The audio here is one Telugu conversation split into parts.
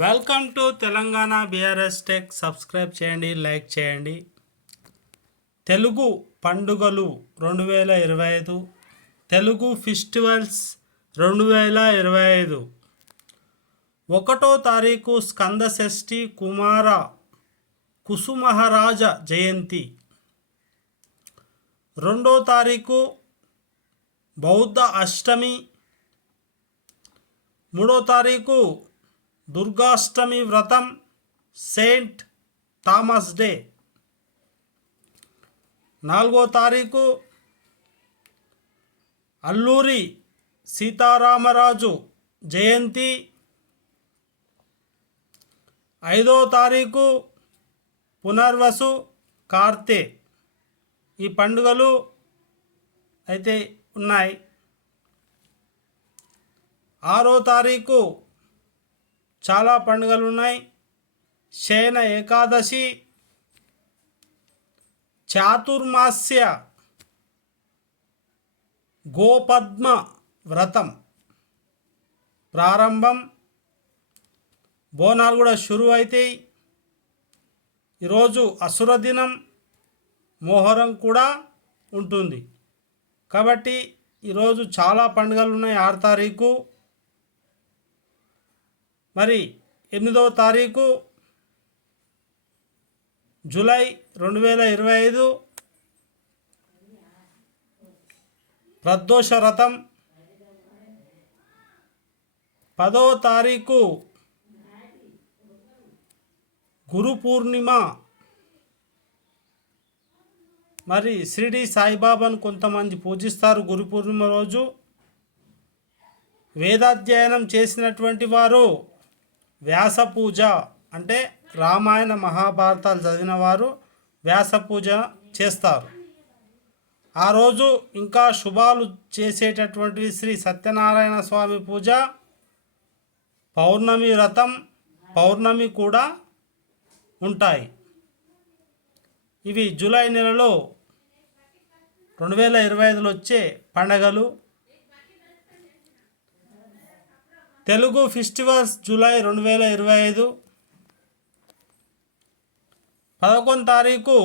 Welcome to Telangana BRS tech. Subscribe చేయండి, లైక్ చేయండి. తెలుగు పండుగలు 2025, తెలుగు ఫెస్టివల్స్ 2025. 1వ తారీఖు స్కంద షష్ఠి, కుమార కుసుమహరాజ జయంతి. 2వ తారీఖు బౌద్ధ అష్టమి. 3వ తారీఖు దుర్గాష్టమి వ్రతం, సెయింట్ థామస్ డే. 4వ తారీఖు అల్లూరి సీతారామరాజు జయంతి. 5వ తారీఖు పునర్వసు కార్తె. ఈ పండుగలు అయితే ఉన్నాయి. 6వ తారీఖు చాలా పండుగలు ఉన్నాయి. శయన ఏకాదశి, చాతుర్మాస్య గోపద్మ వ్రతం ప్రారంభం. బోనాలు కూడా షురు అవుతాయి. ఈరోజు అసుర దినం, మోహరం కూడా ఉంటుంది. కాబట్టి ఈరోజు చాలా పండుగలు ఉన్నాయి. 6వ తారీఖు, మరి 8వ తారీఖు జూలై 2025 ప్రదోష వ్రతం. 10వ తారీఖు గురు పూర్ణిమ. మరి షిరిడి సాయిబాబాను కొంతమంది పూజిస్తారు గురు పూర్ణిమ రోజు. వేదాధ్యయనం చేసినటువంటి వారు వ్యాస పూజ, అంటే రామాయణ మహాభారతాలు చదివిన వారు వ్యాస పూజ చేస్తారు. ఆ రోజు ఇంకా శుభాలు చేసేటటువంటి శ్రీ సత్యనారాయణ స్వామి పూజ, పౌర్ణమి వ్రతం, పౌర్ణమి కూడా ఉంటాయి. ఇవి జూలై నెలలో 2025లో వచ్చే పండగలు. Telugu festivals July 2025. 11వ తారీఖు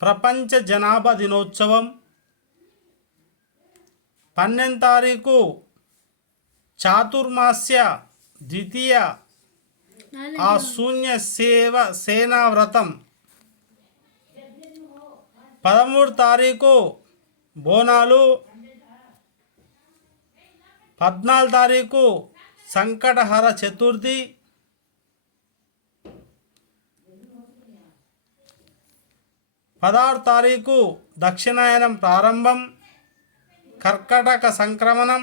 ప్రపంచ జనాభా దినోత్సవం. 12వ తారీఖు చాతుర్మాస్య ద్వితీయ శూన్య సేనా వ్రతం. 13వ తారీఖు బోనాలు. 14వ తారీఖు సంకటహర చతుర్థి. 16వ తారీఖు దక్షిణాయనం ప్రారంభం, కర్కటక సంక్రమణం.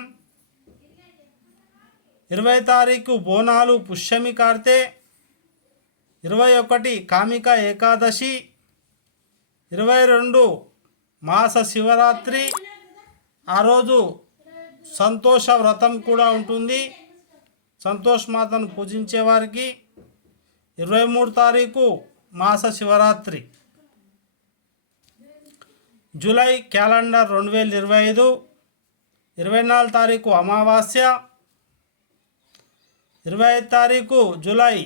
20వ తారీఖు బోనాలు, పుష్యమి కార్తె. 21 కామిక ఏకాదశి. 22 మాస శివరాత్రి. ఆ రోజు సంతోష వ్రతం కూడా ఉంటుంది, సంతోష్ మాతను పూజించే వారికి. 23వ తారీఖు మాస శివరాత్రి. July calendar 2025. 24వ తారీఖు అమావాస్య. 25వ తారీఖు జూలై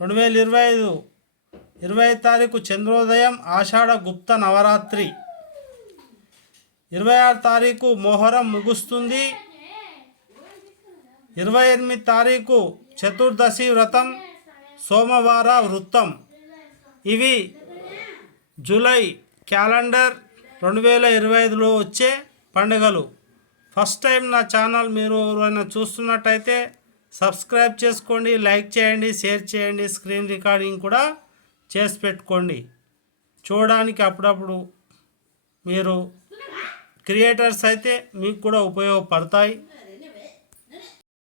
2025. 25వ తారీఖు చంద్రోదయం, ఆషాఢ గుప్త నవరాత్రి. 26వ తారీఖు మోహరం ముగుస్తుంది. 28వ తారీఖు చతుర్దశి వ్రతం, సోమవార వృత్తం. ఇవి జూలై క్యాలెండర్ 2025లో వచ్చే పండుగలు. ఫస్ట్ టైం నా ఛానల్ మీరు ఎవరైనా చూస్తున్నట్టయితే సబ్స్క్రైబ్ చేసుకోండి, లైక్ చేయండి, షేర్ చేయండి. స్క్రీన్ రికార్డింగ్ కూడా చేసి పెట్టుకోండి. చూడడానికి అప్పుడప్పుడు మీరు క్రియేటర్స్ అయితే మీకు కూడా ఉపయోగపడతాయి.